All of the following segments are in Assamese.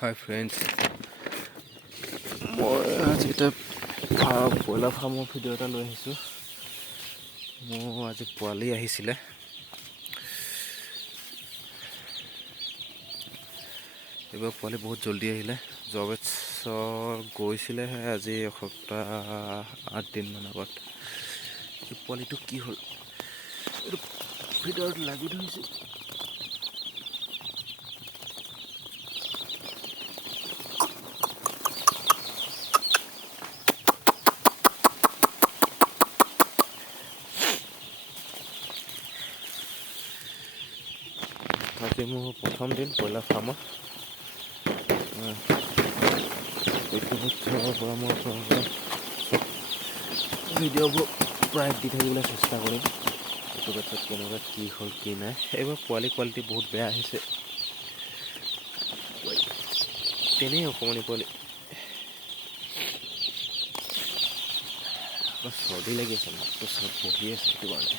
Hi friends, মই আজি এটা ব্ৰইলাৰ ফাৰ্মৰ ভিডিঅ' এটা লৈ আহিছোঁ। মোৰ আজি পোৱালি আহিছিলে। এইবাৰ পোৱালি বহুত জলদি আহিলে। জবেটছৰ গৈছিলেহে আজি এসপ্তাহ 8 দিনমান আগত। এই পোৱালিটো কি হ'ল, এইটো ভিতৰত লাগি ধৰিছে। আজি মোৰ প্ৰথম দিন ব্ৰইলাৰ ফাৰ্মত। এইটো বছৰৰ পৰা মই ভিডিঅ'বোৰ প্ৰায় দি থাকিবলৈ চেষ্টা কৰিম। এইটো বছৰত কেনেকুৱা কি হ'ল কি নাই। এইবাৰ পোৱালি কোৱালিটি বহুত বেয়া আহিছে। তেনেই অকণমানি পোৱালি। চৰ্দি লাগি আছে, মাত্ৰ চব বহি আছে সেইটো কাৰণে।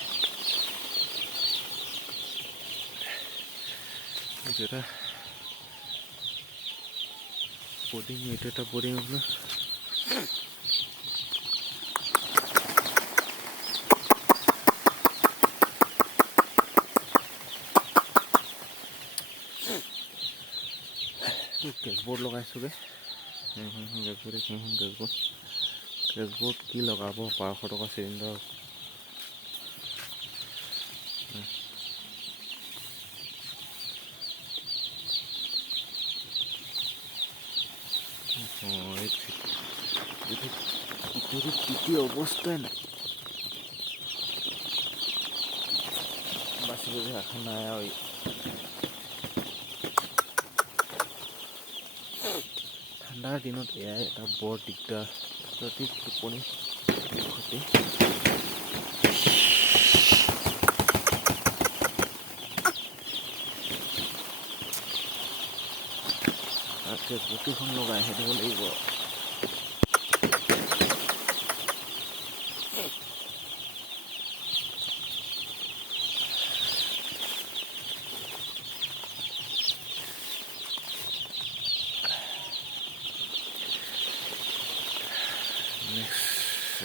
এইটো এটা বডিং, এইটো এটা বডিং আপোনাৰ কেচবৰ্ড লগাইছোঁগৈ। কেচবৰ্ড কি লগাব, 1200 টকা চিলিণ্ডাৰ। তিতি অৱস্থাই নাই। বাচিবলৈ আশা নাই আৰু। ঠাণ্ডাৰ দিনত এয়াই এটা বৰ দিগদাৰ, ৰাতি টোপনি ক্ষতি। কেচবৰ্ডখন লগাই দিব লাগিব।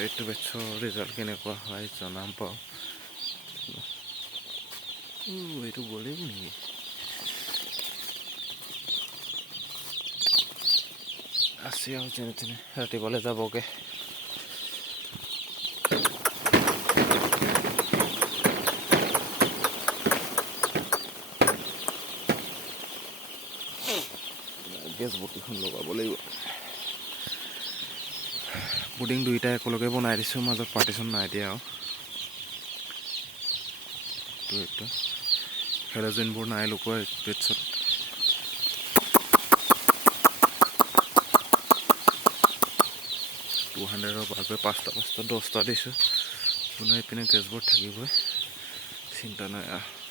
এইটো বেটছৰ ৰিজাল্ট কেনেকুৱা হয় জনাম পাওঁ। এইটো গ'লেই নেকি? আছে আৰু যেনে তেনে ৰাতিপুৱালৈ যাবগৈ। গেছ বটিখন লগাব লাগিব। পুডিং দুইটা একেলগে বনাই দিছোঁ, মাজত পাৰ্টিশ্যন নাই দিয়া আৰু। এইটো হেল'জেনবোৰ নাই লগোৱা বেটছত। $200 বাল্বে 5টা 10টা দিছোঁ। আপোনাৰ এইপিনে গেছবৰ্ড থাকিবই, চিন্তা নাই আৰু।